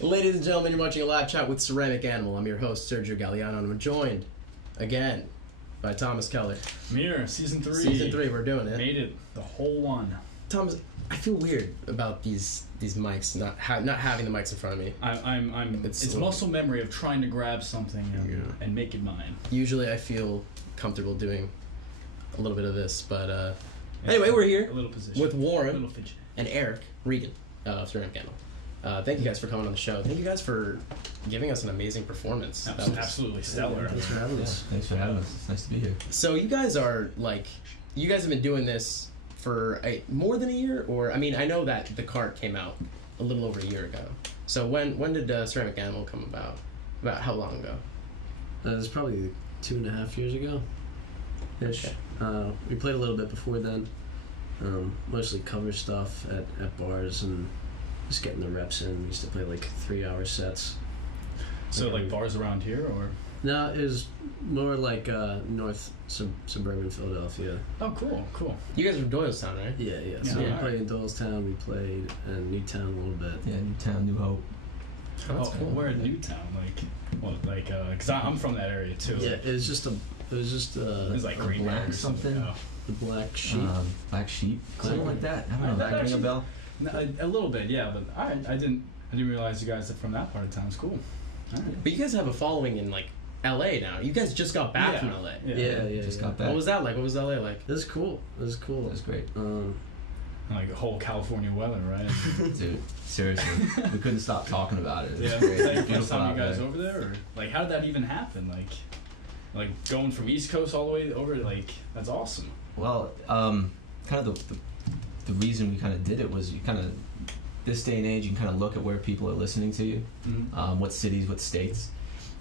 Ladies and gentlemen, you're watching a live chat with Ceramic Animal. I'm your host, Sergio Galeano, and I'm joined again by Thomas Keller. Mirror, season 3. Season 3, we're doing it. Made it, the whole one. Thomas, I feel weird about these mics, not having the mics in front of me. It's muscle memory of trying to grab something and make it mine. Usually I feel comfortable doing a little bit of this, but anyway, we're here a little position. with Warren and Eric Regan of Ceramic Animal. Thank you guys for coming on the show. Thank you guys for giving us an amazing performance. Absolutely stellar. Thanks for having us. Thanks for having us. It's nice to be here. So you guys are you guys have been doing this for more than a year, or I know that the cart came out a little over a year ago. So when did Ceramic Animal come about? About how long ago? It was probably 2.5 years ago. Ish. Okay. We played a little bit before then. Mostly cover stuff at bars and just getting the reps in. We used to play 3-hour sets. So bars around here, or? No, it was more north suburban Philadelphia. Oh, cool. You guys are from Doylestown, right? Yeah. So we played in Doylestown. We played in Newtown a little bit. Yeah, Newtown, New Hope. Oh, that's cool. Where in Newtown? Because I'm from that area too. Yeah, it was just Green Black Bay or something. the Black Sheep. Black Sheep, something like that. I don't know. That ring a bell? A little bit, yeah. But I didn't realize you guys are from that part of town. It's cool. All right. But you guys have a following in LA now. You guys just got back from LA. Yeah. Just got back. What was that like? What was LA like? It was cool. It was great. The whole California weather, right? Dude, seriously, we couldn't stop talking about it. Yeah. Great. Is that your Beautiful first time you out guys there. over there, or how did that even happen? Going from East Coast all the way over, that's awesome. Well, kind of the reason we kind of did it was you kind of, this day and age, you can kind of look at where people are listening to you, what cities, what states,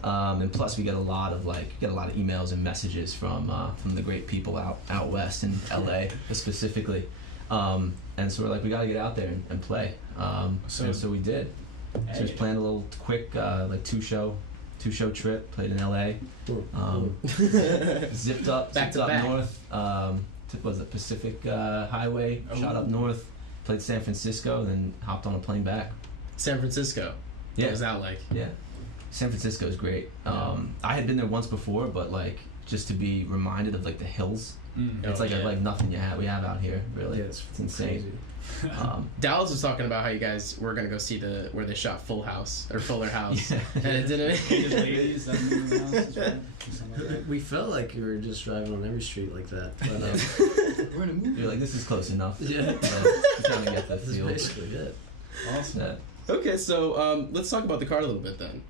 and plus we get a lot of emails and messages from the great people out west in LA specifically, and so we're we got to get out there and play, and so we did. So just planned a little quick two show trip, played in LA, zipped up north, was it Pacific Highway, shot up north, played San Francisco, then hopped on a plane back. San Francisco. Yeah. What was that like? Yeah. San Francisco is great. I had been there once before, but just to be reminded of the hills. It's nothing we have out here, really. Yeah, it's insane. Dallas was talking about how you guys were gonna go see where they shot Fuller House, and it didn't. We felt like we were just driving on every street like that. But, we're in a movie. You're this is close enough. Yeah. Trying to get that That's feel. basically it. Awesome. Yeah. Okay, so let's talk about the card a little bit then.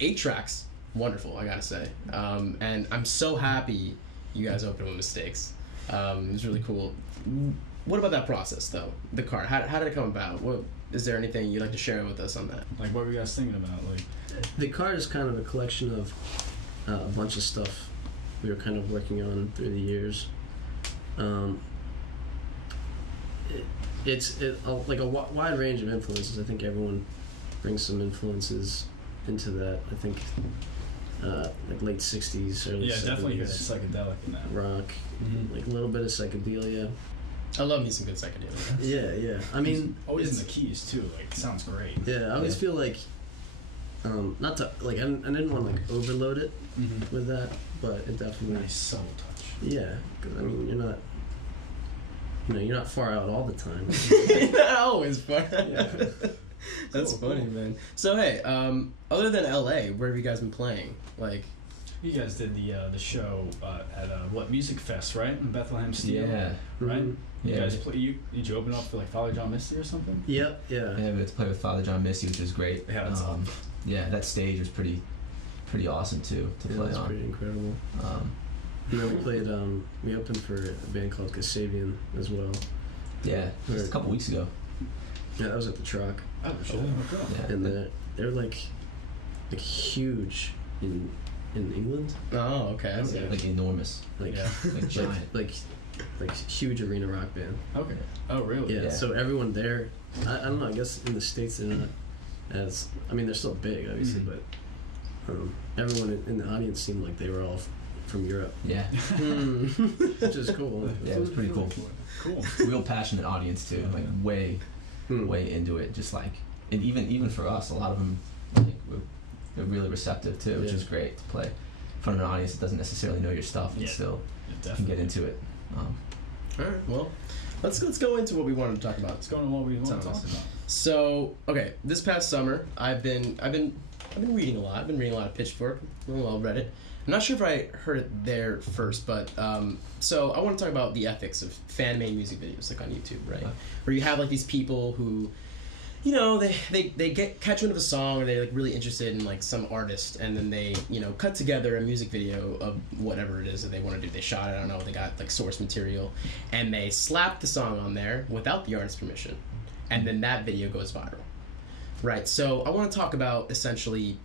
8 tracks, wonderful, I gotta say, and I'm so happy you guys opened with Mistakes. It was really cool. What about that process, though? The card, how did it come about? Is there anything you'd like to share with us on that? What were you guys thinking about? The card is kind of a collection of a bunch of stuff we were kind of working on through the years. It's a wide range of influences. I think everyone brings some influences into that. I think late 60s, early 70s. Yeah, definitely psychedelic in that. Rock, a little bit of psychedelia. I love me some good psychedelia. Yeah. I mean, always in the keys too. It sounds great. Yeah, I always feel not to I didn't want to overload it with that, but it definitely nice subtle touch. Yeah, because you're not far out all the time. Not always far. Yeah. That's funny, man. So hey, other than LA, where have you guys been playing? You guys did the show at Music Fest, right? In Bethlehem Steel. Yeah. Right? You Yeah. guys did you open up for Father John Misty or something? Yep. Yeah. Yeah, we had to play with Father John Misty, which was great. Yeah, that's awesome. Yeah, that stage was pretty awesome too to play That's on. pretty incredible. And then we played. We opened for a band called Kasabian as well. Yeah, just a couple weeks ago. Yeah, that was at the Truck. Oh, sure. Okay. Yeah. And they're huge in England. Oh, okay. I see. Enormous, giant, like huge arena rock band. Okay. Oh, really? Yeah. Yeah. So everyone there, I don't know. I guess in the States they're not as. They're still big, obviously, but everyone in the audience seemed like they were all from Europe. Yeah. Which is cool. Yeah, it was pretty cool. Cool. Real passionate audience too, way way into it. Just like, and even for us, a lot of them, like, they're really receptive too, which is great to play in front of an audience that doesn't necessarily know your stuff and still can get into it. All right, well, let's go into what we wanted to talk about. Let's go into what we want to talk about. So, okay, this past summer, I've been reading a lot. I've been reading a lot of Pitchfork. Well, Reddit. I'm not sure if I heard it there first, but so I want to talk about the ethics of fan-made music videos, like on YouTube, right? Where you have like these people who, you know, they catch wind of a song, or they're like really interested in like some artist, and then they, you know, cut together a music video of whatever it is that they want to do. They shot it, I don't know, they got like source material, and they slap the song on there without the artist's permission, and then that video goes viral, right? So I want to talk about essentially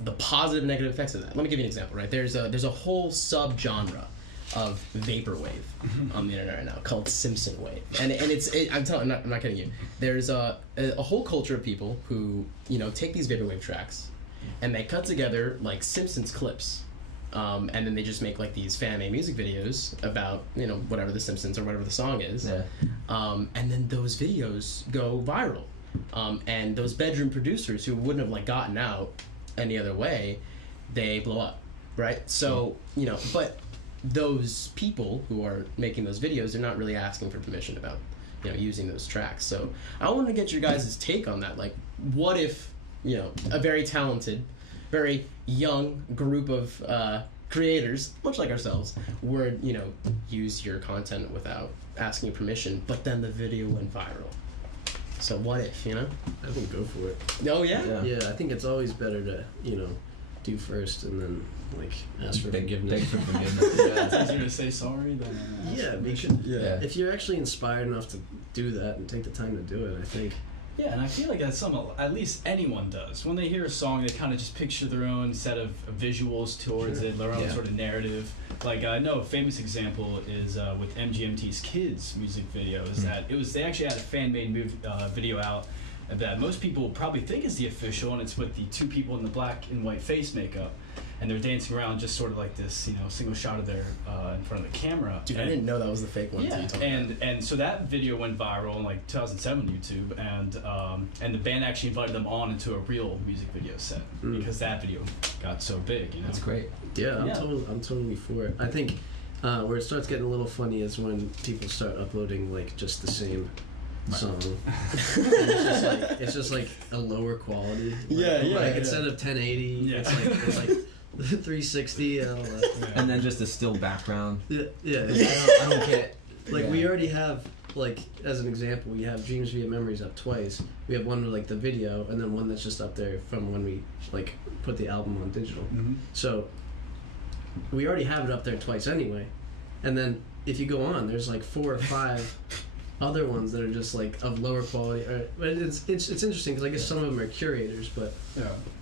the positive and negative effects of that. Let me give you an example, right? There's a whole subgenre of vaporwave on the internet right now called Simpsons Way, and I'm not kidding you. There's a whole culture of people who, you know, take these vaporwave tracks and they cut together like Simpsons clips, and then they just make like these fan-made music videos about, you know, whatever the Simpsons or whatever the song is, and then those videos go viral, and those bedroom producers who wouldn't have like gotten out any other way, they blow up, right? So, you know, but those people who are making those videos, they're not really asking for permission about, you know, using those tracks. So I wanted to get your guys' take on that. Like, what if, you know, a very talented, very young group of creators, much like ourselves, would, you know, use your content without asking permission, but then the video went viral? So what if, you know? I think go for it. Oh, yeah? Yeah, I think it's always better to, you know, do first and then, like, ask for forgiveness. Beg for forgiveness. It's easier to say sorry than if you're actually inspired enough to do that and take the time to do it, I think. Yeah, and I feel like that's something at least anyone does. When they hear a song, they kind of just picture their own set of visuals towards it, their own sort of narrative. Like, I know a famous example is with MGMT's Kids music video, is that they actually had a fan-made video out that most people probably think is the official, and it's with the two people in the black and white face makeup, and they're dancing around just sort of like this, you know, single shot of their in front of the camera. Dude, I didn't know that was the fake one. Yeah, and so that video went viral in like 2007 on YouTube, and the band actually invited them on into a real music video set because that video got so big. You know, That's great. Yeah, I'm totally for it. I think where it starts getting a little funny is when people start uploading like just the same song. it's just like a lower quality. Like instead of 1080, it's like 360 and all that. And then just a still background. Yeah. I don't get. Like we already have, like as an example, we have Dreams Via Memories up twice. We have one with like the video, and then one that's just up there from when we like put the album on digital. So we already have it up there twice anyway. And then if you go on, there's like 4 or 5 other ones that are just like of lower quality. But it's interesting because I guess some of them are curators, but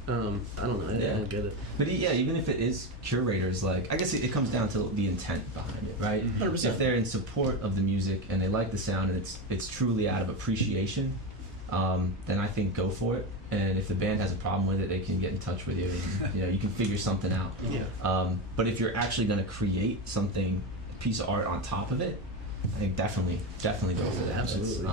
I don't know. I don't get it. But even if it is curators, like I guess it comes down to the intent behind it, right? 100%. If they're in support of the music and they like the sound and it's truly out of appreciation, then I think go for it. And if the band has a problem with it, they can get in touch with you, and you know you can figure something out. But if you're actually going to create something, a piece of art on top of it, I think definitely go for that. Absolutely.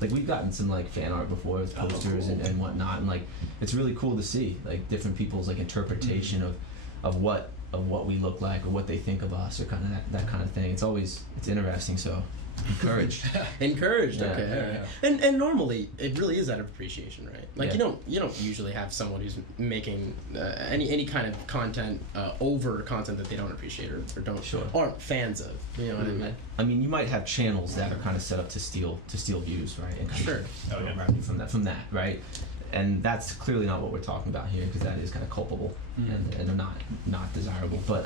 Like we've gotten some like fan art before with posters and whatnot, and like it's really cool to see like different people's like interpretation of what we look like or what they think of us or kind of that kind of thing. It's interesting. So encouraged. Okay. And normally it really is out of appreciation, right? Like you don't usually have someone who's making any kind of content over content that they don't appreciate or aren't fans of. You know what I mean? I mean, you might have channels that are kind of set up to steal views, right? And kind of revenue from that, right? And that's clearly not what we're talking about here because that is kind of culpable and they're not desirable. But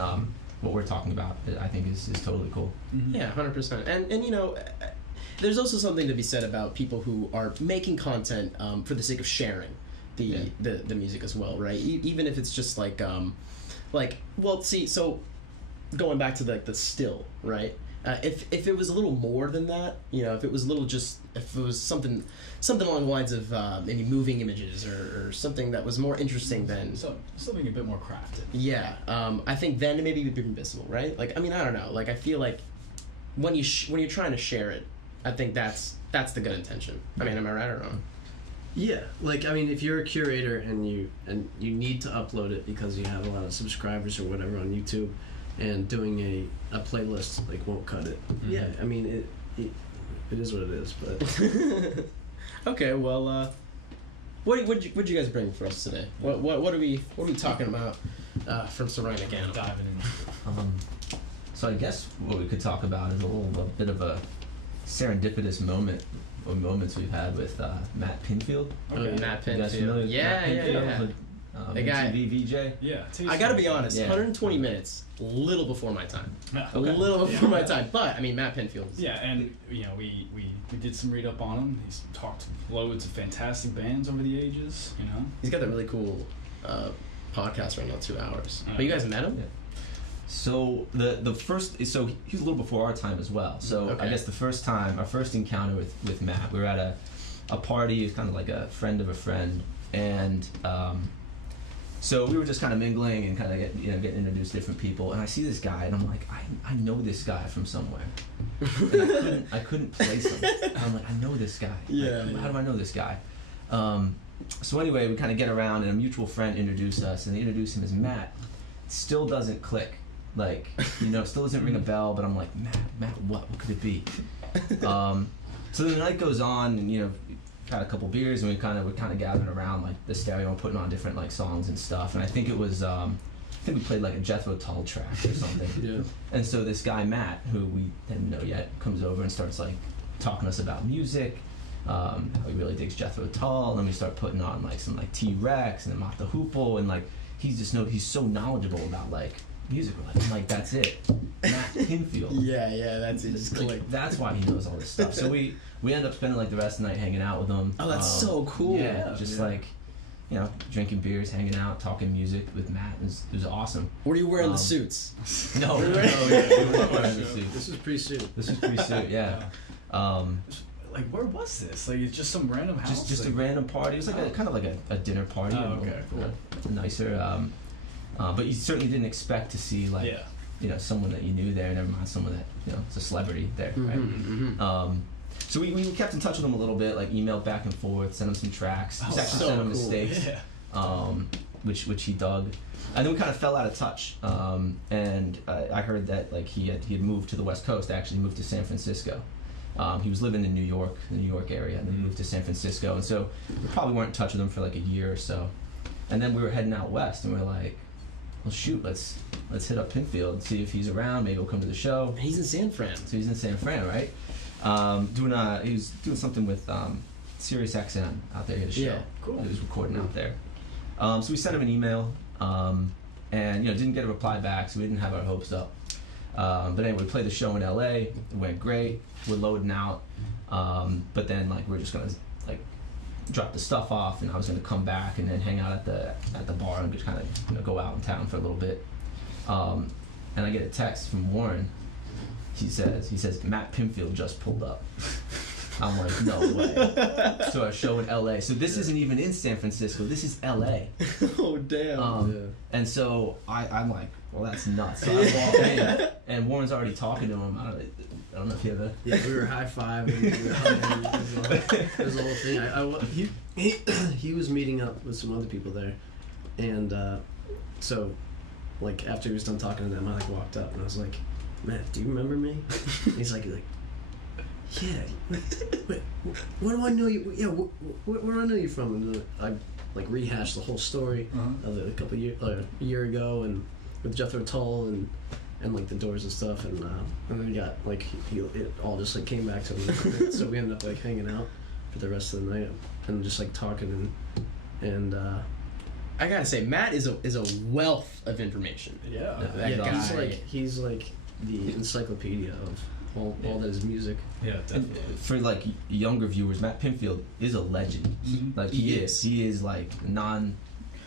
what we're talking about, I think, is totally cool. Yeah, 100%. And you know, there's also something to be said about people who are making content for the sake of sharing the music as well, right? Even if it's just like so going back to the still, right? If it was a little more than that, you know, if it was something along the lines of maybe moving images or something that was more interesting than something a bit more crafted. Yeah, I think then maybe it would be permissible, right? Like, I mean, I don't know. Like, I feel like when you're trying to share it, I think that's that's the good intention. I mean, am I right or wrong? Yeah, like I mean, if you're a curator and you need to upload it because you have a lot of subscribers or whatever on YouTube, and doing a playlist like won't cut it. Mm-hmm. Yeah, I mean it is what it is. But okay, well, what'd you guys bring for us today? What are we talking about from Sergio Galeano? Diving in. So I guess what we could talk about is a bit of a serendipitous moments we've had with Matt Pinfield. Okay. Matt Pinfield. You guys familiar with Matt Pinfield? The guy, MTV VJ. Yeah. I gotta be honest, 120 minutes, a little before my time. A little before my time, but I mean Matt Pinfield. Yeah, and you know we did some read up on him. He's talked to loads of fantastic bands over the ages. You know, he's got that really cool podcast right now, 2 hours. But you guys met him? Yeah. So the first, so he was a little before our time as well. So I guess our first encounter with Matt, we were at a party. He was kind of like a friend of a friend, and so we were just kind of mingling and kind of getting introduced to different people. And I see this guy, and I'm like, I know this guy from somewhere. And I couldn't place him. And I'm like, I know this guy. Yeah. Like, how do I know this guy? So anyway, we kind of get around, and a mutual friend introduced us, and they introduced him as Matt. It still doesn't click. Like, it still doesn't ring a bell, but I'm like, Matt, what could it be? So the night goes on, and had a couple beers, and we're kind of gathering around like the stereo and putting on different like songs and stuff. And I think it was, I think we played like a Jethro Tull track or something. Yeah. And so this guy Matt, who we didn't know yet, comes over and starts like talking to us about music. How he really digs Jethro Tull, and then we start putting on like some like T-Rex and then Mott the Hoople, and like he's so knowledgeable about like music. I'm like, that's it, Matt Pinfield. Yeah, that's it. Just click. That's why he knows all this stuff. So we end up spending like the rest of the night hanging out with him. Oh, that's so cool. Yeah, just like drinking beers, hanging out, talking music with Matt. It was awesome. Were you wearing the suits? No, we weren't wearing the suits. This was pre-suit. Yeah. Like, where was this? Like, it's just some random house? Just like, a random party. It was like kind of like a dinner party. Oh, okay, cool. Nicer. But you certainly didn't expect to see like someone that you knew there, never mind someone that is a celebrity there, right? Mm-hmm. So we kept in touch with him a little bit, like emailed back and forth, sent him some tracks. He's actually sent him mistakes, which he dug, and then we kind of fell out of touch. And I heard that like he had moved to the West Coast. Actually, moved to San Francisco. He was living in the New York area, and then moved to San Francisco. And so we probably weren't in touch with him for like a year or so. And then we were heading out west, and we we're like, well, shoot, let's hit up Pinfield, see if he's around. Maybe he'll come to the show. He's in San Fran. So he's in San Fran, right? He was doing something with Sirius XM out there. He had a show. Yeah, cool. He was recording out there. So we sent him an email, and didn't get a reply back, so we didn't have our hopes up. But anyway, we played the show in LA. It went great. We're loading out, but then like we're just gonna like drop the stuff off, and I was gonna come back and then hang out at the bar and just kind of go out in town for a little bit. And I get a text from Warren. He says Matt Pinfield just pulled up. I'm like, no way. So our show in LA. So this isn't even in San Francisco. This is LA. Oh damn. And so I'm like, well, that's nuts. So I walk in, and Warren's already talking to him. I don't know if you have a... Yeah, we were high-fiving. We were hugging. It was a whole thing. He was meeting up with some other people there. And so, like, after he was done talking to them, I, like, walked up, and I was like, Matt, do you remember me? And he's like, yeah. Wait, where do I know you? Yeah, where do I know you from? And I, like, rehashed the whole story of it a year ago, and with Jethro Tull and like the Doors and stuff, and then we got like it all just like came back to him. So we ended up like hanging out for the rest of the night and just like talking and I gotta say, Matt is a wealth of information. Yeah, that guy. He's like the encyclopedia of all that is music. Yeah, definitely. And for like younger viewers, Matt Pinfield is a legend. Like he is like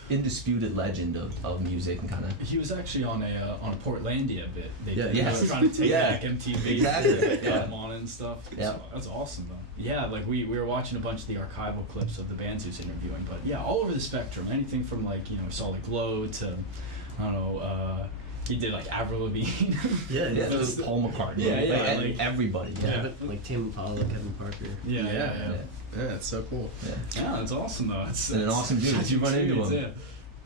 indisputed legend of music, and kind of. He was actually on a Portlandia bit. They were trying to take back MTV. Exactly. Put them on and stuff. Yeah. So that's awesome though. Yeah, like we were watching a bunch of the archival clips of the bands he was interviewing, but yeah, all over the spectrum. Anything from like we saw like Glow to I don't know he did like Avril Lavigne. Yeah, Yeah, it was Paul McCartney. Yeah, like everybody. yeah. Like Tame Impala, Kevin Parker. Yeah, that's so cool. Yeah, that's awesome though. It's And an awesome dude. Did you run into him? Yeah.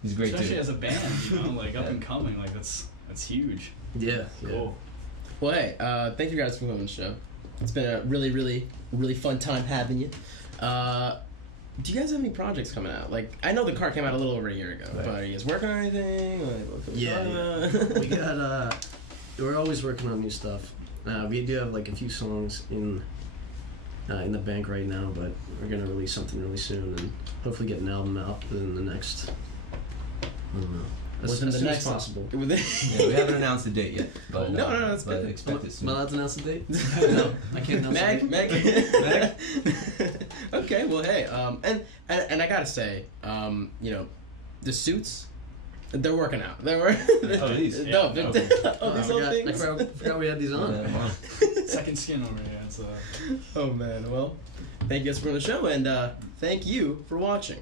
He's a great Especially dude. as a band, like up and coming, like that's huge. Yeah, Cool. Well, hey, thank you guys for coming on the show. It's been a really, really, really fun time having you. Do you guys have any projects coming out? Like, I know the car came out a little over a year ago, but are you guys working on anything? Like, what can we talk about? We got. We're always working on new stuff. We do have like a few songs in the bank right now, but we're gonna release something really soon, and hopefully get an album out within the next. I don't know. As soon as possible. Yeah, we haven't announced the date yet, but No, that's but good. expect it soon. Am I allowed to announce the date? No, I can't announce the date. Meg. Okay, well, hey, and I gotta say, the suits, they're working out. These? No, Yeah, no. these I little forgot, things. I forgot we had these on. Wow. Second skin over here. It's Oh man, well, thank you guys for the show, and thank you for watching.